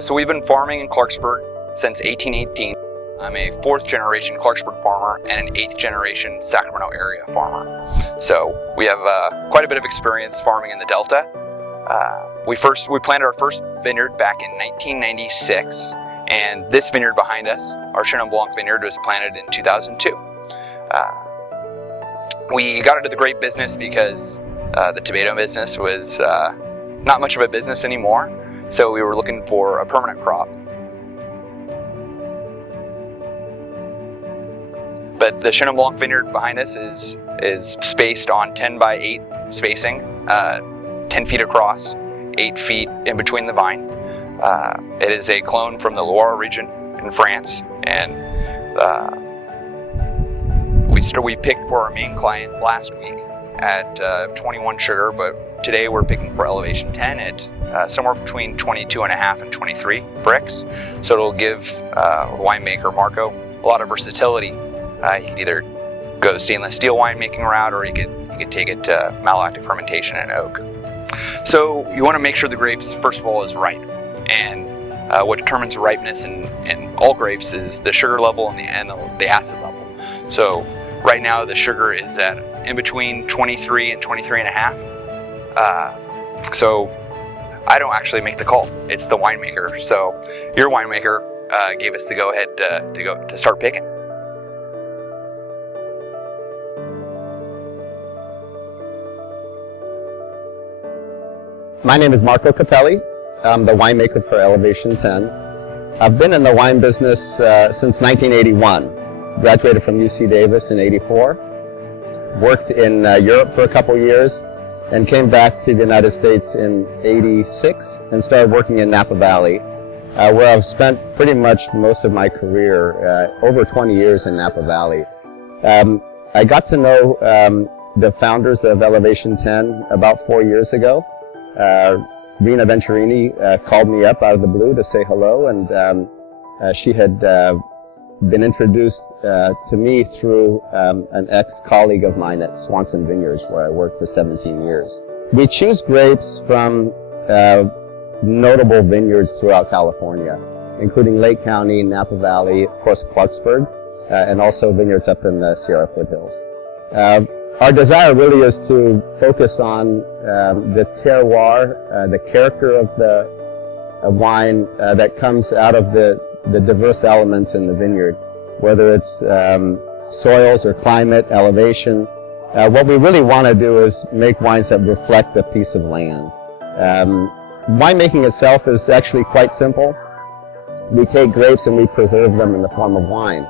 So we've been farming in Clarksburg since 1818. I'm a 4th generation Clarksburg farmer and an 8th generation Sacramento area farmer. So we have quite a bit of experience farming in the Delta. We planted our first vineyard back in 1996, and this vineyard behind us, our Chenin Blanc vineyard, was planted in 2002. We got into the grape business because the tomato business was not much of a business anymore. So we were looking for a permanent crop. But the Chenin Blanc vineyard behind us is spaced on 10 by 8 spacing, 10 feet across, 8 feet in between the vine. It is a clone from the Loire region in France, and we picked for our main client last week at 21 sugar, but today we're picking for elevation 10 at somewhere between 22.5 and 23 bricks. So it'll give winemaker Marco a lot of versatility. You can either go the stainless steel winemaking route, or you could take it to malolactic fermentation in oak. So you want to make sure the grapes, first of all, is ripe. And what determines ripeness in all grapes is the sugar level and the acid level. So right now the sugar is at in between 23 and 23.5. So I don't actually make the call. It's the winemaker. So your winemaker gave us the go-ahead to start picking. My name is Marco Capelli. I'm the winemaker for Elevation 10. I've been in the wine business since 1981. Graduated from UC Davis in ¡84. Worked in Europe for a couple years and came back to the United States in '86 and started working in Napa Valley, where I've spent pretty much most of my career, over 20 years in Napa Valley. I got to know the founders of Elevation 10 about 4 years ago. Rena Venturini called me up out of the blue to say hello, and she had been introduced to me through an ex-colleague of mine at Swanson Vineyards, where I worked for 17 years. We choose grapes from notable vineyards throughout California, including Lake County, Napa Valley, of course Clarksburg, and also vineyards up in the Sierra foothills. Our desire really is to focus on the terroir, the character of the wine that comes out of the diverse elements in the vineyard, whether it's soils or climate, elevation. What we really want to do is make wines that reflect a piece of land. Winemaking itself is actually quite simple. We take grapes and we preserve them in the form of wine.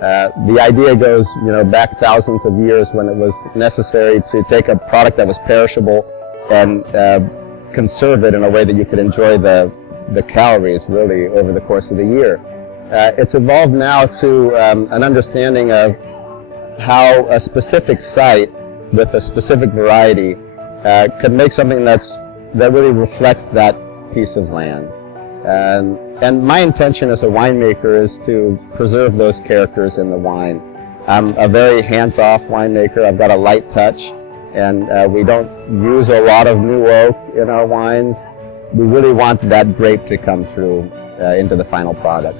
The idea goes, back thousands of years when it was necessary to take a product that was perishable and conserve it in a way that you could enjoy the calories really over the course of the year. It's evolved now to an understanding of how a specific site with a specific variety could make something that really reflects that piece of land. And my intention as a winemaker is to preserve those characters in the wine. I'm a very hands-off winemaker. I've got a light touch, and we don't use a lot of new oak in our wines. We really want that grape to come through into the final product.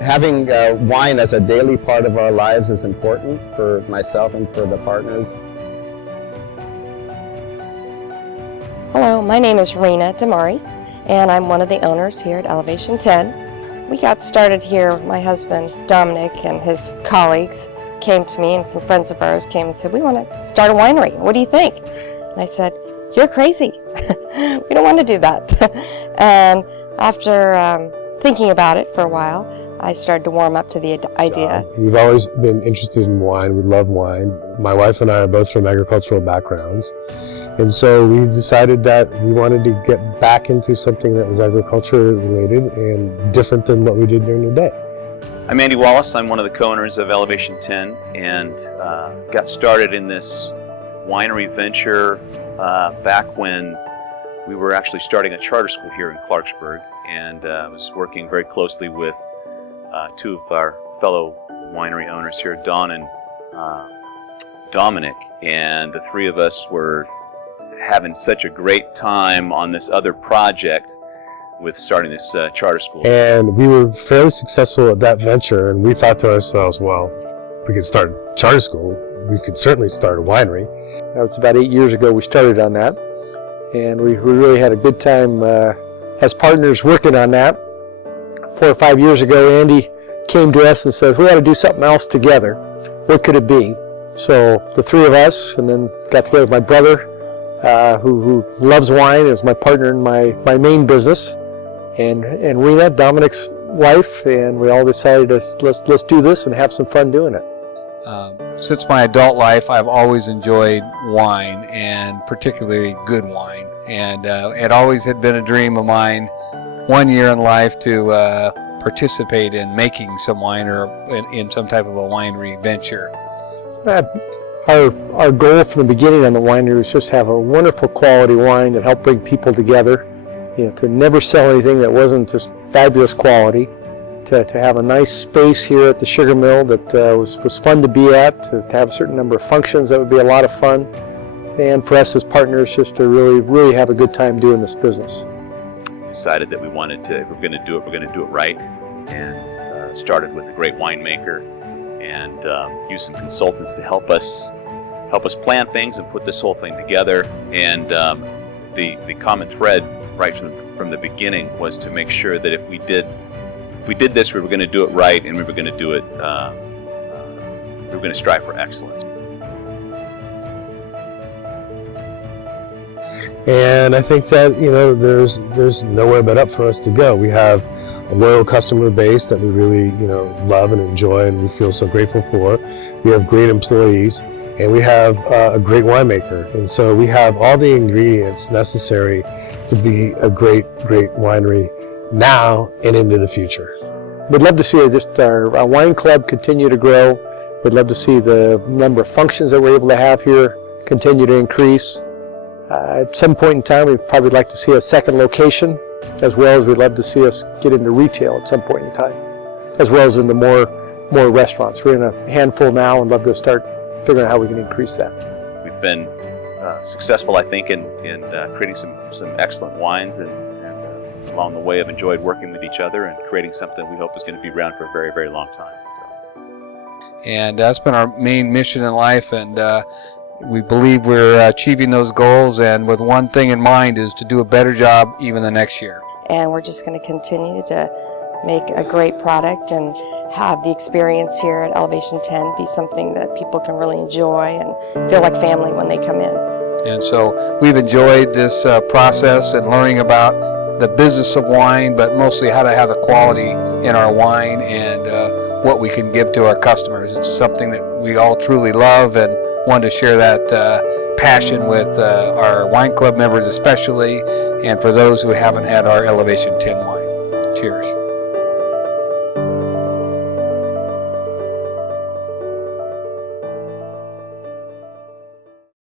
Having wine as a daily part of our lives is important for myself and for the partners. Hello, my name is Rena Damari, and I'm one of the owners here at Elevation 10. We got started here, my husband Dominic and his colleagues came to me, and some friends of ours came and said, "We want to start a winery. What do you think?" And I said, you're crazy. We don't want to do that. And after thinking about it for a while, I started to warm up to the idea. We've always been interested in wine. We love wine. My wife and I are both from agricultural backgrounds. And so we decided that we wanted to get back into something that was agriculture related and different than what we did during the day. I'm Andy Wallace. I'm one of the co-owners of Elevation 10 and got started in this winery venture back when we were actually starting a charter school here in Clarksburg, and I was working very closely with two of our fellow winery owners here, Don and Dominic, and the three of us were having such a great time on this other project with starting this charter school. And we were fairly successful at that venture, and we thought to ourselves, well, if we could start a charter school, we could certainly start a winery. That was about 8 years ago we started on that, and we really had a good time as partners working on that. 4 or 5 years ago, Andy came to us and said, we ought to do something else together. What could it be? So the three of us, and then got together with my brother, who loves wine, is my partner in my main business, and Rena, Dominic's wife, and we all decided let's do this and have some fun doing it. Since my adult life, I've always enjoyed wine, and particularly good wine. And it always had been a dream of mine, one year in life, to participate in making some wine or in some type of a winery venture. Our goal from the beginning on the winery was just have a wonderful quality wine that helped bring people together. To never sell anything that wasn't just fabulous quality. To have a nice space here at the sugar mill that was fun to be at, to have a certain number of functions that would be a lot of fun, and for us as partners just to really have a good time doing this business. Decided that we wanted to, if we're going to do it right, and started with a great winemaker, and used some consultants to help us plan things and put this whole thing together. And the common thread right from the beginning was to make sure that if we did this, we were going to do it right, and we were going to do it. We were going to strive for excellence. And I think that there's nowhere but up for us to go. We have a loyal customer base that we really love and enjoy, and we feel so grateful for. We have great employees, and we have a great winemaker, and so we have all the ingredients necessary to be a great winery now and into the future. We'd love to see our wine club continue to grow. We'd love to see the number of functions that we're able to have here continue to increase. At some point in time, we'd probably like to see a second location, as well as we'd love to see us get into retail at some point in time, as well as into more restaurants. We're in a handful now and love to start figuring out how we can increase that. We've been successful, I think, in creating some excellent wines, and along the way have enjoyed working with each other and creating something we hope is going to be around for a very, very long time. And that's been our main mission in life, and we believe we're achieving those goals, and with one thing in mind, is to do a better job even the next year. And we're just going to continue to make a great product and have the experience here at Elevation 10 be something that people can really enjoy and feel like family when they come in. And so we've enjoyed this process and learning about the business of wine, but mostly how to have the quality in our wine and what we can give to our customers. It's something that we all truly love, and want to share that passion with our wine club members especially, and for those who haven't had our Elevation 10 wine. Cheers.